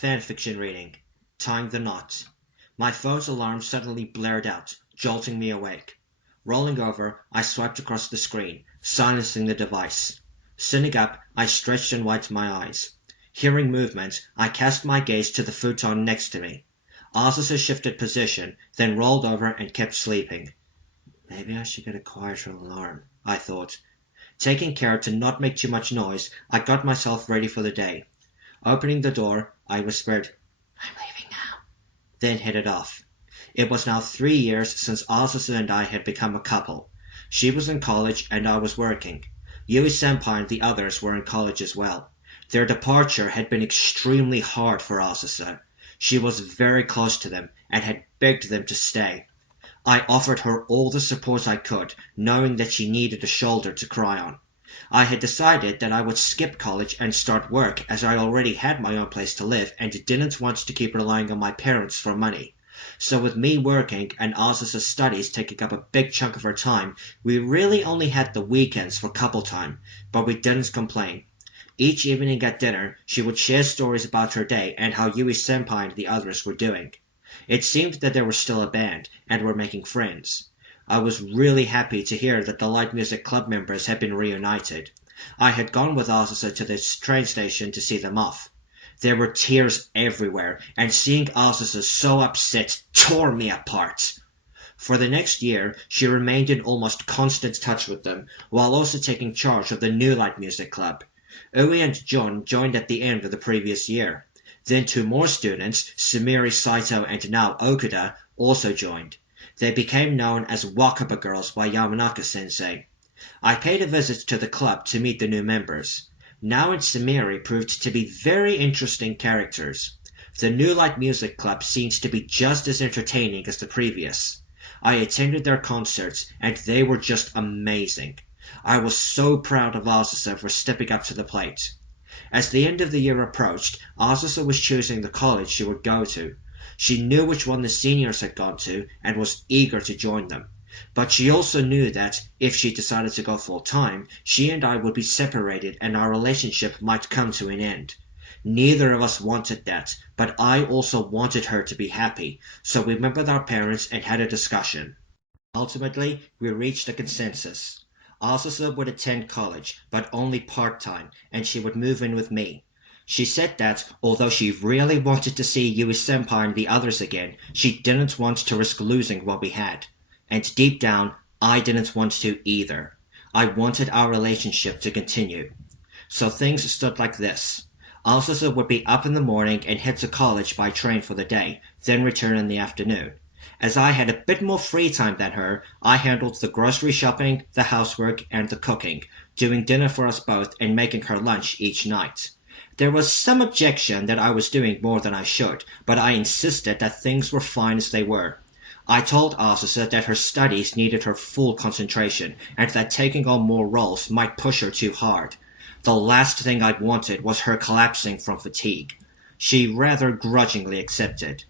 Fanfiction Reading. Tying the Knot. My phone's alarm suddenly blared out, jolting me awake. Rolling over, I swiped across the screen, silencing the device. Sitting up, I stretched and wiped my eyes. Hearing movement, I cast my gaze to the futon next to me. Azusa shifted position, then rolled over and kept sleeping. Maybe I should get a quieter alarm, I thought. Taking care to not make too much noise, I got myself ready for the day. Opening the door, I whispered, "I'm leaving now," then headed off. It was now 3 years since Azusa and I had become a couple. She was in college and I was working. Yui-senpai and the others were in college as well. Their departure had been extremely hard for Azusa. She was very close to them and had begged them to stay. I offered her all the support I could, knowing that she needed a shoulder to cry on. I had decided that I would skip college and start work, as I already had my own place to live and didn't want to keep relying on my parents for money. So with me working and Azusa's studies taking up a big chunk of her time, we really only had the weekends for couple time, but we didn't complain. Each evening at dinner, she would share stories about her day and how Yui-senpai and the others were doing. It seemed that they were still a band and were making friends. I was really happy to hear that the light music club members had been reunited. I had gone with Azusa to the train station to see them off. There were tears everywhere, and seeing Azusa so upset tore me apart. For the next year, she remained in almost constant touch with them, while also taking charge of the new light music club. Ui and John joined at the end of the previous year. Then two more students, Sumiri Saito and now Okuda, also joined. They became known as Wakaba Girls by Yamanaka-sensei. I paid a visit to the club to meet the new members. Nao and Sumiri proved to be very interesting characters. The new light music club seems to be just as entertaining as the previous. I attended their concerts, and they were just amazing. I was so proud of Azusa for stepping up to the plate. As the end of the year approached, Azusa was choosing the college she would go to. She knew which one the seniors had gone to and was eager to join them. But she also knew that, if she decided to go full-time, she and I would be separated and our relationship might come to an end. Neither of us wanted that, but I also wanted her to be happy, so we met with our parents and had a discussion. Ultimately, we reached a consensus. Azusa would attend college, but only part-time, and she would move in with me. She said that, although she really wanted to see Yui-senpai and the others again, she didn't want to risk losing what we had. And deep down, I didn't want to either. I wanted our relationship to continue. So things stood like this. Azusa would be up in the morning and head to college by train for the day, then return in the afternoon. As I had a bit more free time than her, I handled the grocery shopping, the housework, and the cooking, doing dinner for us both and making her lunch each night. There was some objection that I was doing more than I should, but I insisted that things were fine as they were. I told Azusa that her studies needed her full concentration, and that taking on more roles might push her too hard. The last thing I wanted was her collapsing from fatigue. She rather grudgingly accepted.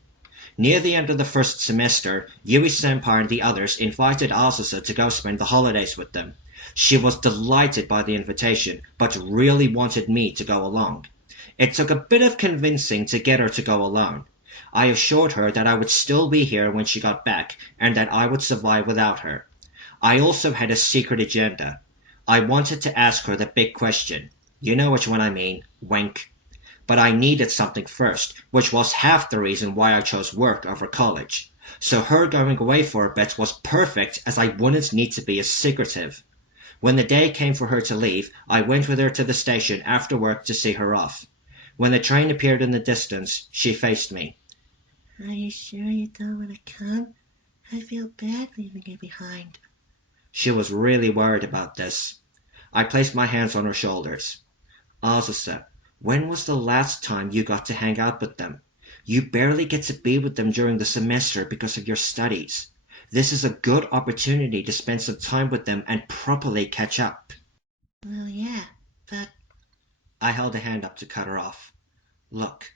Near the end of the first semester, Yui-senpai and the others invited Azusa to go spend the holidays with them. She was delighted by the invitation, but really wanted me to go along. It took a bit of convincing to get her to go alone. I assured her that I would still be here when she got back, and that I would survive without her. I also had a secret agenda. I wanted to ask her the big question. You know which one I mean, wink. But I needed something first, which was half the reason why I chose work over college. So her going away for a bit was perfect, as I wouldn't need to be as secretive. When the day came for her to leave, I went with her to the station after work to see her off. When the train appeared in the distance, she faced me. Are you sure you don't want to come? I feel bad leaving you behind. She was really worried about this. I placed my hands on her shoulders. Azusa, when was the last time you got to hang out with them? You barely get to be with them during the semester because of your studies. This is a good opportunity to spend some time with them and properly catch up. Well, yeah, but... I held a hand up to cut her off. Look,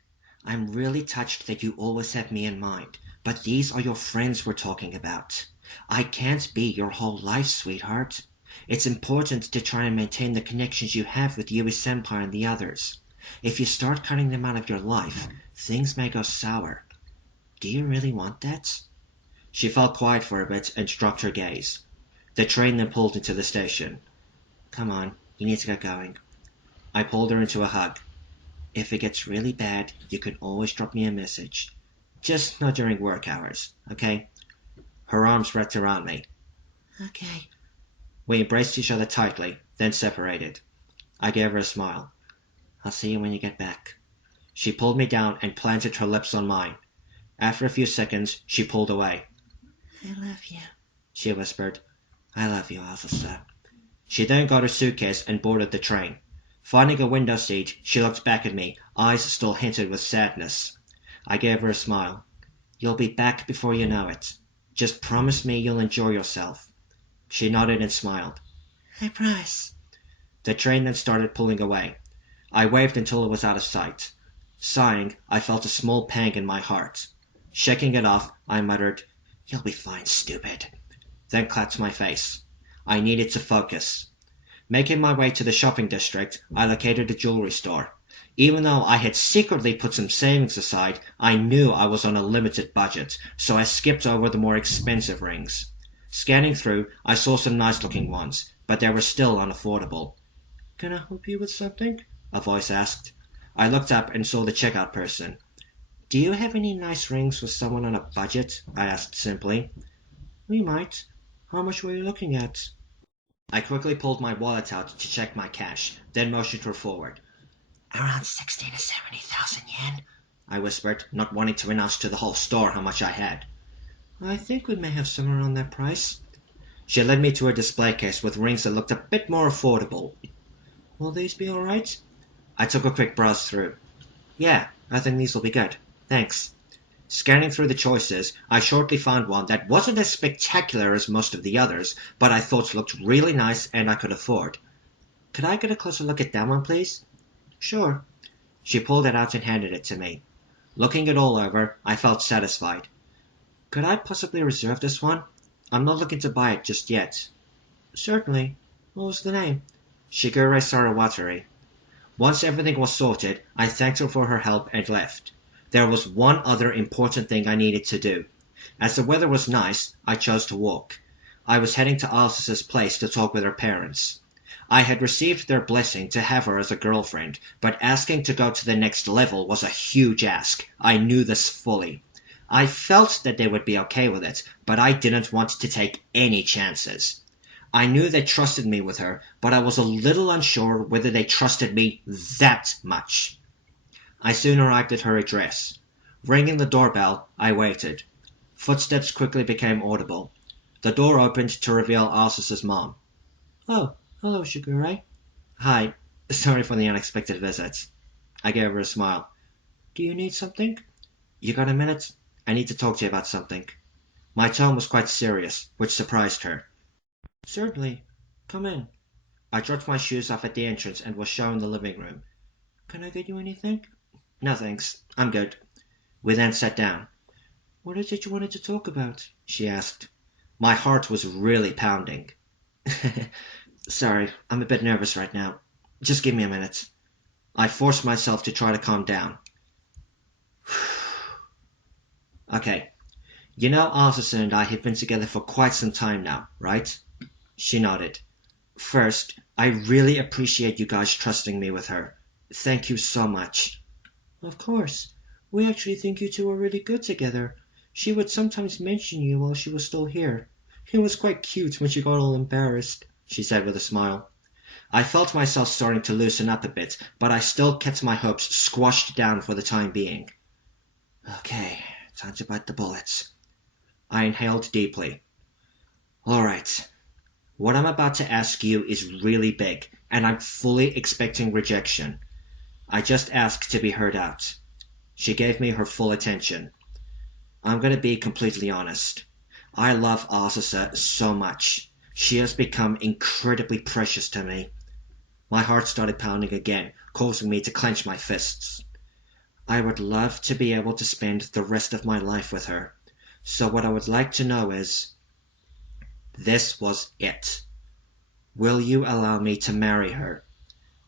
I'm really touched that you always have me in mind, but these are your friends we're talking about. I can't be your whole life, sweetheart. It's important to try and maintain the connections you have with Yui-senpai and the others. If you start cutting them out of your life, things may go sour. Do you really want that? She fell quiet for a bit and dropped her gaze. The train then pulled into the station. Come on, you need to get going. I pulled her into a hug. If it gets really bad, you can always drop me a message. Just not during work hours, okay? Her arms wrapped around me. Okay. We embraced each other tightly, then separated. I gave her a smile. I'll see you when you get back. She pulled me down and planted her lips on mine. After a few seconds, she pulled away. I love you, She whispered. I love you, Azusa. She then got her suitcase and boarded the train. Finding a window seat, she looked back at me, eyes still hinted with sadness. I gave her a smile. You'll be back before you know it. Just promise me you'll enjoy yourself. She nodded and smiled. I promise. The train then started pulling away. I waved until it was out of sight. Sighing, I felt a small pang in my heart. Shaking it off, I muttered, You'll be fine, stupid. Then clapped my face. I needed to focus. Making my way to the shopping district, I located a jewelry store. Even though I had secretly put some savings aside, I knew I was on a limited budget, so I skipped over the more expensive rings. Scanning through, I saw some nice-looking ones, but they were still unaffordable. Can I help you with something? A voice asked. I looked up and saw the checkout person. Do you have any nice rings for someone on a budget? I asked simply. We might. How much were you looking at? I quickly pulled my wallet out to check my cash, then motioned her forward. Around 60 to 70,000 yen, I whispered, not wanting to announce to the whole store how much I had. I think we may have some around that price. She led me to a display case with rings that looked a bit more affordable. Will these be alright? I took a quick browse through. Yeah, I think these will be good. Thanks. Scanning through the choices, I shortly found one that wasn't as spectacular as most of the others, but I thought looked really nice and I could afford. Could I get a closer look at that one, please? Sure. She pulled it out and handed it to me. Looking it all over, I felt satisfied. Could I possibly reserve this one? I'm not looking to buy it just yet. Certainly. What was the name? Shigure Sarawatari. Once everything was sorted, I thanked her for her help and left. There was one other important thing I needed to do. As the weather was nice, I chose to walk. I was heading to Alice's place to talk with her parents. I had received their blessing to have her as a girlfriend, but asking to go to the next level was a huge ask. I knew this fully. I felt that they would be okay with it, but I didn't want to take any chances. I knew they trusted me with her, but I was a little unsure whether they trusted me that much. I soon arrived at her address. Ringing the doorbell, I waited. Footsteps quickly became audible. The door opened to reveal Azusa's mom. Oh, hello, Shigure. Hi. Sorry for the unexpected visit. I gave her a smile. Do you need something? You got a minute? I need to talk to you about something. My tone was quite serious, which surprised her. Certainly. Come in. I dropped my shoes off at the entrance and was shown the living room. Can I get you anything? No thanks. I'm good. We then sat down. What is it you wanted to talk about? She asked. My heart was really pounding. Sorry, I'm a bit nervous right now. Just give me a minute. I forced myself to try to calm down. Okay. You know Azusa and I have been together for quite some time now, right? She nodded. First, I really appreciate you guys trusting me with her. Thank you so much. Of course. We actually think you two are really good together. She would sometimes mention you while she was still here. It was quite cute when she got all embarrassed, she said with a smile. I felt myself starting to loosen up a bit, but I still kept my hopes squashed down for the time being. Okay, time to bite the bullets. I inhaled deeply. Alright, what I'm about to ask you is really big, and I'm fully expecting rejection. I just ask to be heard out. She gave me her full attention. I'm going to be completely honest. I love Azusa so much. She has become incredibly precious to me. My heart started pounding again, causing me to clench my fists. I would love to be able to spend the rest of my life with her. So what I would like to know is... This was it. Will you allow me to marry her?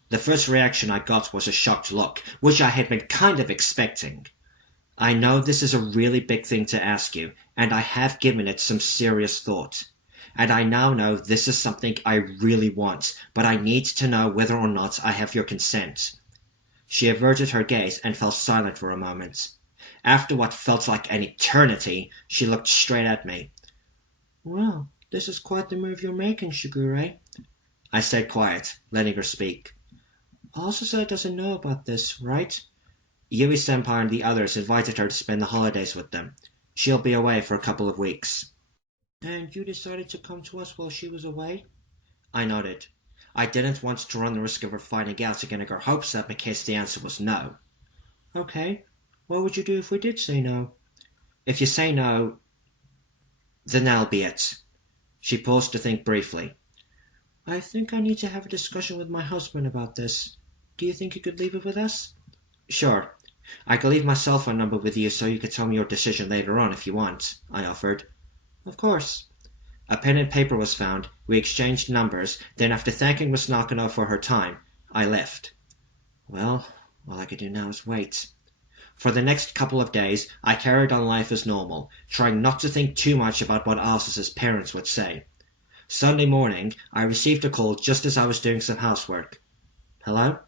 The first reaction I got was a shocked look, which I had been kind of expecting. I know this is a really big thing to ask you, and I have given it some serious thought. And I now know this is something I really want, but I need to know whether or not I have your consent. She averted her gaze and fell silent for a moment. After what felt like an eternity, she looked straight at me. Well, this is quite the move you're making, Shigure. I stayed quiet, letting her speak. Azusa doesn't know about this, right? Yui-senpai and the others invited her to spend the holidays with them. She'll be away for a couple of weeks. And you decided to come to us while she was away? I nodded. I didn't want to run the risk of her finding out and getting her hopes up in case the answer was no. Okay. What would you do if we did say no? If you say no, then that'll be it. She paused to think briefly. I think I need to have a discussion with my husband about this. Do you think you could leave it with us? Sure. I could leave my cell phone number with you so you could tell me your decision later on if you want, I offered. Of course. A pen and paper was found, we exchanged numbers, then after thanking Miss Nakano for her time, I left. Well, all I could do now is wait. For the next couple of days, I carried on life as normal, trying not to think too much about what Azusa's parents would say. Sunday morning, I received a call just as I was doing some housework. Hello?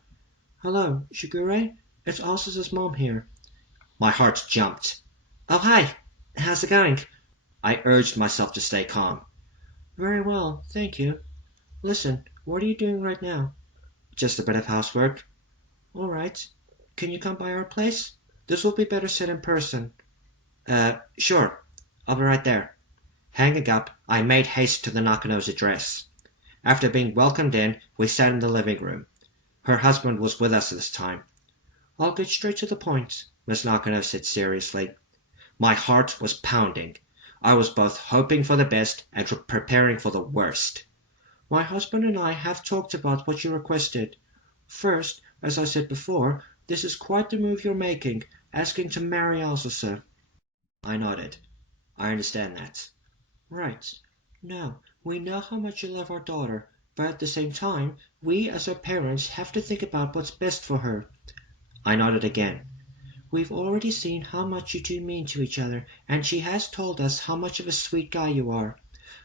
Hello, Shigure? It's Azusa's mom here. My heart jumped. Oh, hi. How's it going? I urged myself to stay calm. Very well, thank you. Listen, what are you doing right now? Just a bit of housework. All right. Can you come by our place? This will be better said in person. Sure. I'll be right there. Hanging up, I made haste to the Nakano's address. After being welcomed in, we sat in the living room. Her husband was with us this time. I'll get straight to the point, Miss Nakano said seriously. My heart was pounding. I was both hoping for the best and preparing for the worst. My husband and I have talked about what you requested. First, as I said before, this is quite the move you're making, asking to marry Azusa. I nodded. I understand that. Right. Now, we know how much you love our daughter, but at the same time, we as her parents have to think about what's best for her. I nodded again. We've already seen how much you two mean to each other, and she has told us how much of a sweet guy you are.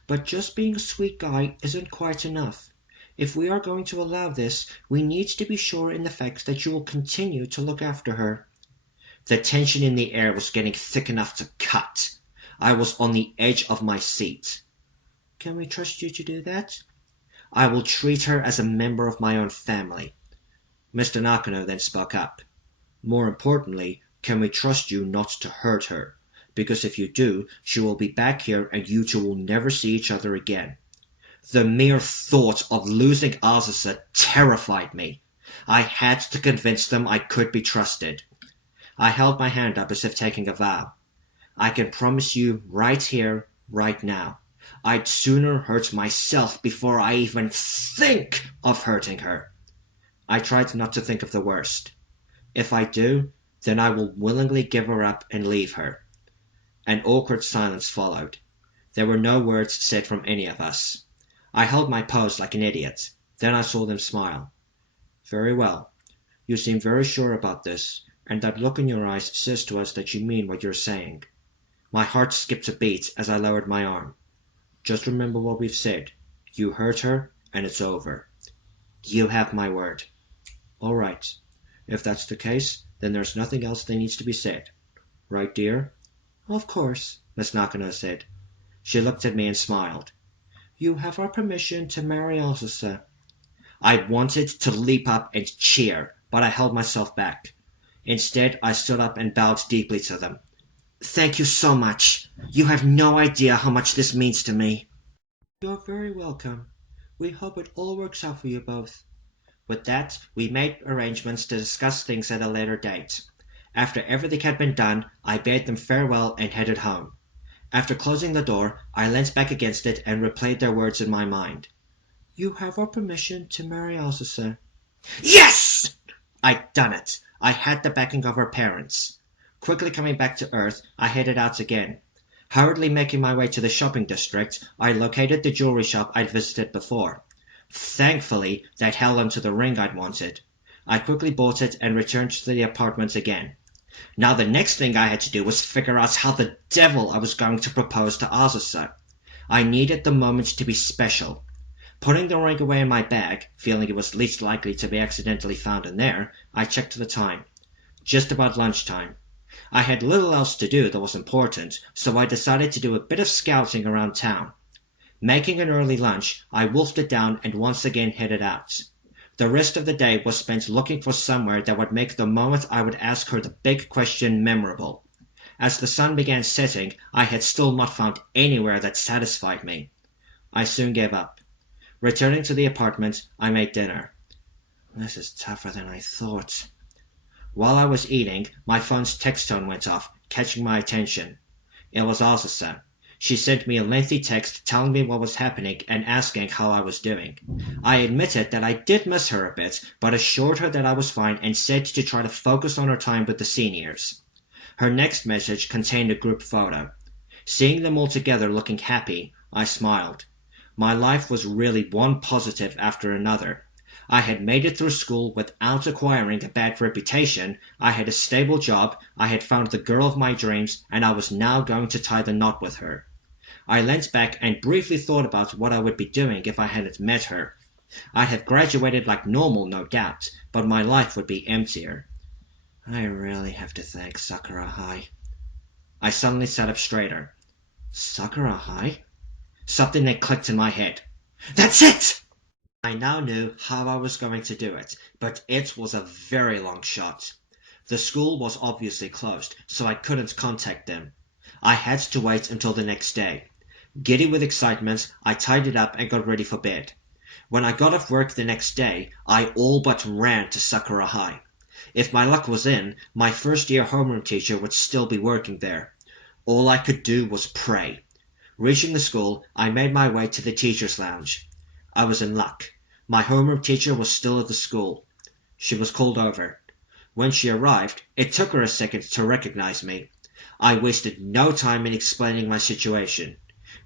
But just being a sweet guy isn't quite enough. If we are going to allow this, we need to be sure in the fact that you will continue to look after her. The tension in the air was getting thick enough to cut. I was on the edge of my seat. Can we trust you to do that? I will treat her as a member of my own family. Mr. Nakano then spoke up. More importantly, can we trust you not to hurt her? Because if you do, she will be back here and you two will never see each other again. The mere thought of losing Azusa terrified me. I had to convince them I could be trusted. I held my hand up as if taking a vow. I can promise you right here, right now, I'd sooner hurt myself before I even think of hurting her. I tried not to think of the worst. If I do, then I will willingly give her up and leave her. An awkward silence followed. There were no words said from any of us. I held my pose like an idiot. Then I saw them smile. Very well. You seem very sure about this, and that look in your eyes says to us that you mean what you're saying. My heart skipped a beat as I lowered my arm. Just remember what we've said. You hurt her, and it's over. You have my word. All right. If that's the case, then there's nothing else that needs to be said. Right, dear? Of course, Miss Nakano said. She looked at me and smiled. You have our permission to marry Azusa. I wanted to leap up and cheer, but I held myself back. Instead, I stood up and bowed deeply to them. Thank you so much. You have no idea how much this means to me. You're very welcome. We hope it all works out for you both. With that, we made arrangements to discuss things at a later date. After everything had been done, I bade them farewell and headed home. After closing the door, I leant back against it and replayed their words in my mind. You have our permission to marry Azusa. Yes! I'd done it. I had the backing of her parents. Quickly coming back to Earth, I headed out again. Hurriedly making my way to the shopping district, I located the jewelry shop I'd visited before. Thankfully, that held onto the ring I'd wanted. I quickly bought it and returned to the apartment again. Now the next thing I had to do was figure out how the devil I was going to propose to Azusa. I needed the moment to be special. Putting the ring away in my bag, feeling it was least likely to be accidentally found in there, I checked the time. Just about lunchtime. I had little else to do that was important, so I decided to do a bit of scouting around town. Making an early lunch, I wolfed it down and once again headed out. The rest of the day was spent looking for somewhere that would make the moment I would ask her the big question memorable. As the sun began setting, I had still not found anywhere that satisfied me. I soon gave up. Returning to the apartment, I made dinner. This is tougher than I thought. While I was eating, my phone's text tone went off, catching my attention. It was Azusa. She sent me a lengthy text telling me what was happening and asking how I was doing. I admitted that I did miss her a bit, but assured her that I was fine and said to try to focus on her time with the seniors. Her next message contained a group photo. Seeing them all together looking happy, I smiled. My life was really one positive after another. I had made it through school without acquiring a bad reputation, I had a stable job, I had found the girl of my dreams, and I was now going to tie the knot with her. I leant back and briefly thought about what I would be doing if I hadn't met her. I'd have graduated like normal, no doubt, but my life would be emptier. I really have to thank Sakura High. I suddenly sat up straighter. Sakura High? Something that clicked in my head. That's it! I now knew how I was going to do it, but it was a very long shot. The school was obviously closed, so I couldn't contact them. I had to wait until the next day. Giddy with excitement, I tidied up and got ready for bed. When I got off work the next day, I all but ran to Sakura High. If my luck was in, my first-year homeroom teacher would still be working there. All I could do was pray. Reaching the school, I made my way to the teacher's lounge. I was in luck. My homeroom teacher was still at the school. She was called over. When she arrived, it took her a second to recognize me. I wasted no time in explaining my situation.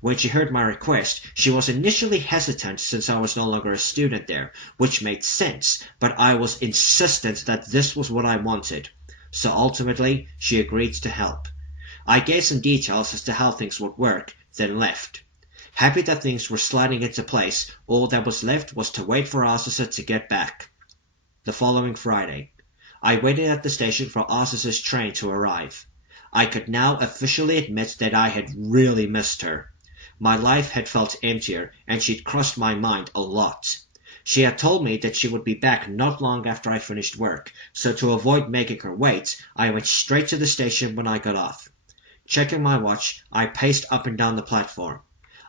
When she heard my request, she was initially hesitant since I was no longer a student there, which made sense, but I was insistent that this was what I wanted. So ultimately, she agreed to help. I gave some details as to how things would work, then left. Happy that things were sliding into place, all that was left was to wait for Azusa to get back. The following Friday, I waited at the station for Azusa's train to arrive. I could now officially admit that I had really missed her. My life had felt emptier, and she'd crossed my mind a lot. She had told me that she would be back not long after I finished work, so to avoid making her wait, I went straight to the station when I got off. Checking my watch, I paced up and down the platform.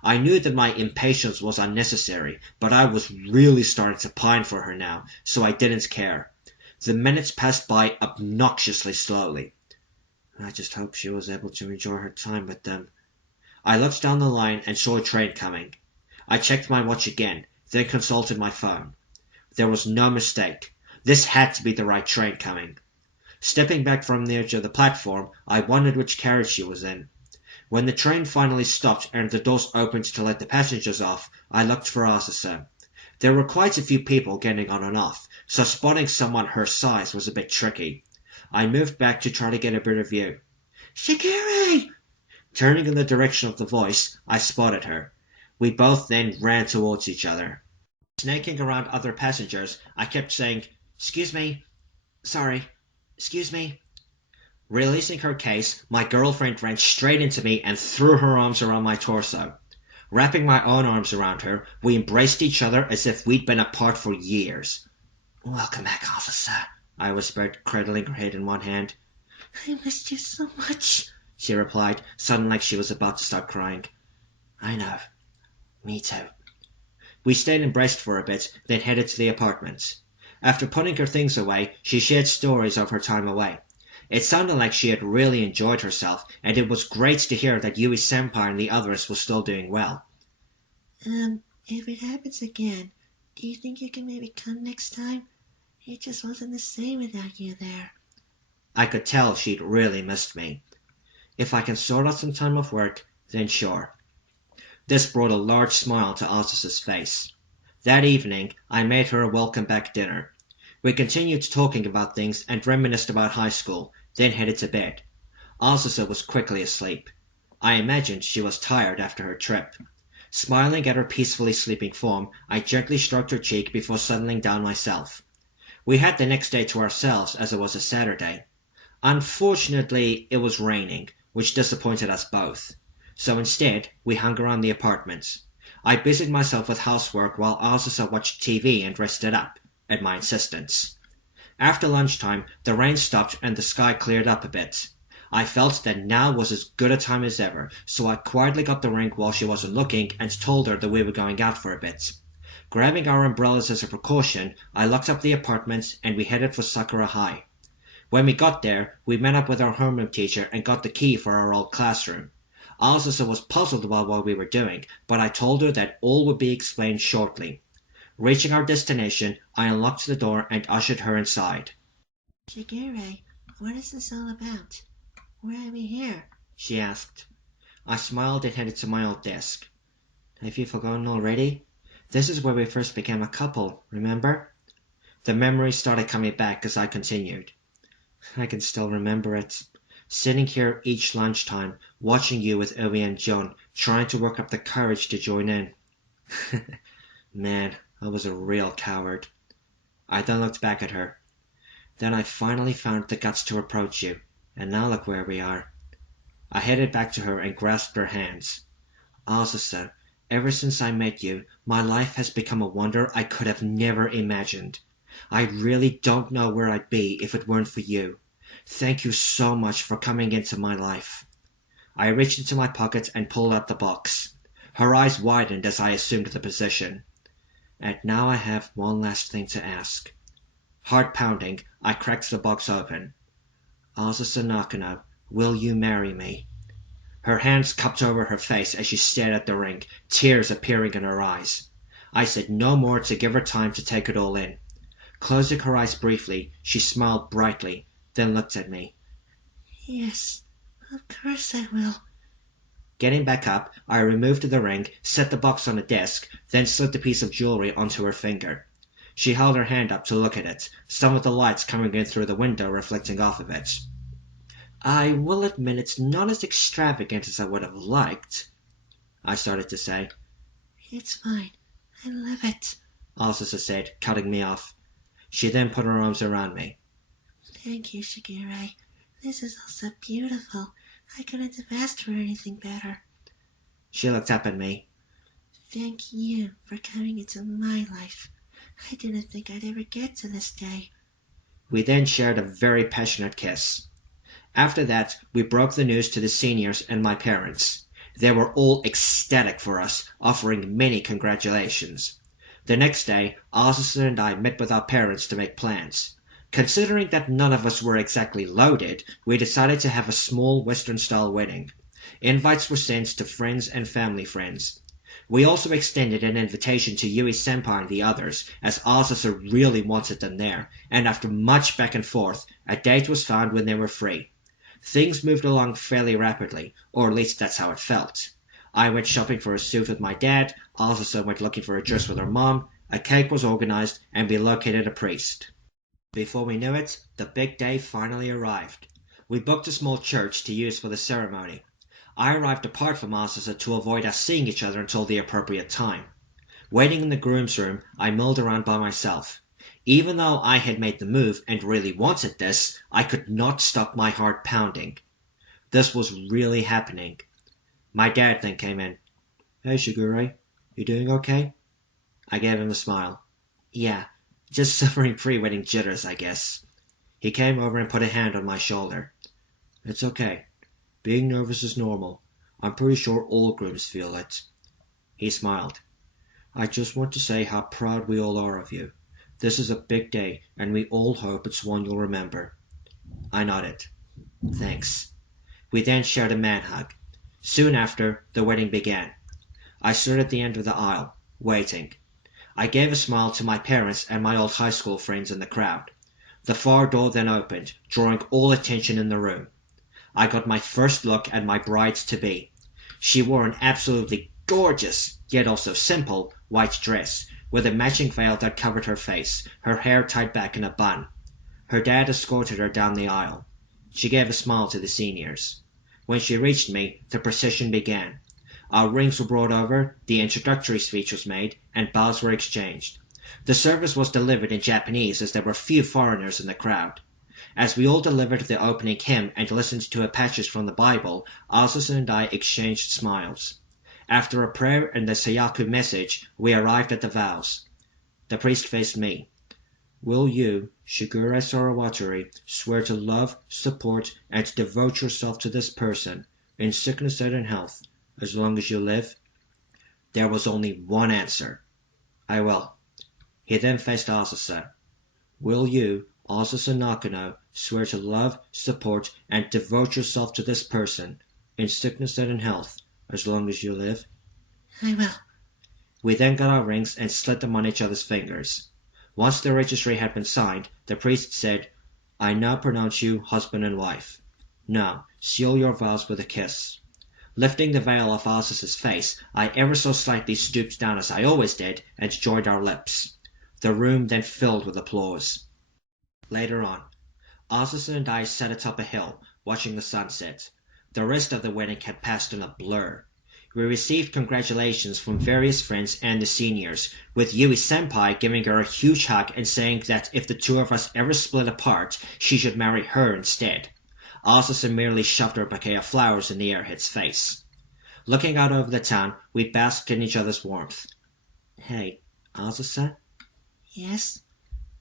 I knew that my impatience was unnecessary, but I was really starting to pine for her now, so I didn't care. The minutes passed by obnoxiously slowly. I just hope she was able to enjoy her time with them. I looked down the line and saw a train coming. I checked my watch again, then consulted my phone. There was no mistake. This had to be the right train coming. Stepping back from the edge of the platform, I wondered which carriage she was in. When the train finally stopped and the doors opened to let the passengers off, I looked for Azusa. There were quite a few people getting on and off, so spotting someone her size was a bit tricky. I moved back to try to get a better view. Shigiri! Turning in the direction of the voice, I spotted her. We both then ran towards each other. Snaking around other passengers, I kept saying, "Excuse me. Sorry. Excuse me." Releasing her case, my girlfriend ran straight into me and threw her arms around my torso. Wrapping my own arms around her, we embraced each other as if we'd been apart for years. "Welcome back, officer," I whispered, cradling her head in one hand. "I missed you so much," she replied, sounding like she was about to start crying. "I know. Me too." We stayed embraced for a bit, then headed to the apartment. After putting her things away, she shared stories of her time away. It sounded like she had really enjoyed herself, and it was great to hear that Yui-senpai and the others were still doing well. If it happens again, do you think you can maybe come next time? It just wasn't the same without you there. I could tell she'd really missed me. If I can sort out some time off work, then sure. This brought a large smile to Azusa's face. That evening, I made her a welcome back dinner. We continued talking about things and reminisced about high school, then headed to bed. Azusa was quickly asleep. I imagined she was tired after her trip. Smiling at her peacefully sleeping form, I gently stroked her cheek before settling down myself. We had the next day to ourselves as it was a Saturday. Unfortunately, it was raining, which disappointed us both. So instead, we hung around the apartments. I busied myself with housework while Azusa watched TV and rested up, at my insistence. After lunchtime, the rain stopped and the sky cleared up a bit. I felt that now was as good a time as ever, so I quietly got the ring while she wasn't looking and told her that we were going out for a bit. Grabbing our umbrellas as a precaution, I locked up the apartments and we headed for Sakura High. When we got there, we met up with our homeroom teacher and got the key for our old classroom. Azusa was puzzled about what we were doing, but I told her that all would be explained shortly. Reaching our destination, I unlocked the door and ushered her inside. Shigure, what is this all about? Why are we here? She asked. I smiled and headed to my old desk. Have you forgotten already? This is where we first became a couple, remember? The memories started coming back as I continued. I can still remember it. Sitting here each lunchtime, watching you with Owie and John, trying to work up the courage to join in. Man, I was a real coward. I then looked back at her. Then I finally found the guts to approach you, and now look where we are. I headed back to her and grasped her hands. Azusa, ever since I met you, my life has become a wonder I could have never imagined. I really don't know where I'd be if it weren't for you. Thank you so much for coming into my life. I reached into my pocket and pulled out the box. Her eyes widened as I assumed the position. And now I have one last thing to ask. Heart pounding, I cracked the box open. Azusa Nakano, will you marry me? Her hands cupped over her face as she stared at the ring, tears appearing in her eyes. I said no more to give her time to take it all in. Closing her eyes briefly, she smiled brightly, then looked at me. Yes, of course I will. Getting back up, I removed the ring, set the box on the desk, then slipped a piece of jewelry onto her finger. She held her hand up to look at it, some of the lights coming in through the window reflecting off of it. I will admit it's not as extravagant as I would have liked, I started to say. It's fine. I love it, Azusa said, cutting me off. She then put her arms around me. Thank you, Shigure. This is all so beautiful. I couldn't have asked for anything better. She looked up at me. Thank you for coming into my life. I didn't think I'd ever get to this day. We then shared a very passionate kiss. After that, we broke the news to the seniors and my parents. They were all ecstatic for us, offering many congratulations. The next day, Azusa and I met with our parents to make plans. Considering that none of us were exactly loaded, we decided to have a small Western-style wedding. Invites were sent to friends and family friends. We also extended an invitation to Yui-senpai and the others, as Azusa really wanted them there, and after much back and forth, a date was found when they were free. Things moved along fairly rapidly, or at least that's how it felt. I went shopping for a suit with my dad, Azusa went looking for a dress with her mom, a cake was organized, and we located a priest. Before we knew it, the big day finally arrived. We booked a small church to use for the ceremony. I arrived apart from Azusa to avoid us seeing each other until the appropriate time. Waiting in the groom's room, I milled around by myself. Even though I had made the move and really wanted this, I could not stop my heart pounding. This was really happening. My dad then came in. Hey Shigure, you doing okay? I gave him a smile. Yeah, just suffering pre-wedding jitters, I guess. He came over and put a hand on my shoulder. It's okay. Being nervous is normal. I'm pretty sure all grooms feel it. He smiled. I just want to say how proud we all are of you. This is a big day, and we all hope it's one you'll remember. I nodded. Thanks. We then shared a man hug. Soon after, the wedding began. I stood at the end of the aisle, waiting. I gave a smile to my parents and my old high school friends in the crowd. The far door then opened, drawing all attention in the room. I got my first look at my bride-to-be. She wore an absolutely gorgeous, yet also simple, white dress, with a matching veil that covered her face, her hair tied back in a bun. Her dad escorted her down the aisle. She gave a smile to the seniors. When she reached me, the procession began. Our rings were brought over, the introductory speech was made, and bows were exchanged. The service was delivered in Japanese as there were few foreigners in the crowd. As we all delivered the opening hymn and listened to a passage from the Bible, Azusa and I exchanged smiles. After a prayer and the Sayaku message, we arrived at the vows. The priest faced me. Will you, Shigure Sarawatari, swear to love, support, and to devote yourself to this person, in sickness and in health, as long as you live? There was only one answer. I will. He then faced Azusa. Will you, Azusa Nakano, swear to love, support, and devote yourself to this person, in sickness and in health, as long as you live? I will. We then got our rings and slid them on each other's fingers. Once the registry had been signed, the priest said, I now pronounce you husband and wife. Now, seal your vows with a kiss. Lifting the veil off Azusa's face, I ever so slightly stooped down as I always did and joined our lips. The room then filled with applause. Later on, Azusa and I sat atop a hill, watching the sunset. The rest of the wedding had passed in a blur. We received congratulations from various friends and the seniors, with Yui Senpai giving her a huge hug and saying that if the two of us ever split apart, she should marry her instead. Azusa merely shoved her bouquet of flowers in the airhead's face. Looking out over the town, we basked in each other's warmth. Hey, Azusa? Yes?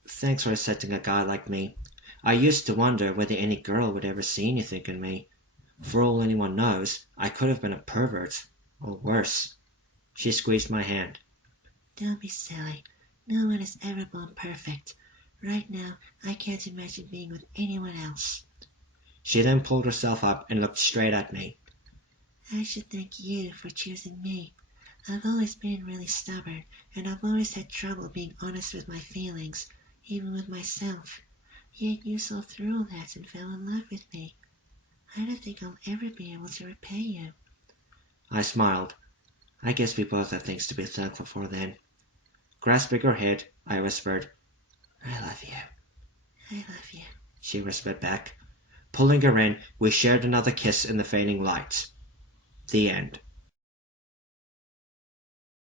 Thanks for accepting a guy like me. I used to wonder whether any girl would ever see anything in me. For all anyone knows, I could have been a pervert. Or worse. She squeezed my hand. Don't be silly. No one is ever born perfect. Right now, I can't imagine being with anyone else. She then pulled herself up and looked straight at me. I should thank you for choosing me. I've always been really stubborn, and I've always had trouble being honest with my feelings, even with myself. Yet you saw through all that and fell in love with me. I don't think I'll ever be able to repay you. I smiled. I guess we both have things to be thankful for then. Grasping her head, I whispered, I love you. I love you. She whispered back. Pulling her in, we shared another kiss in the fading light. The end.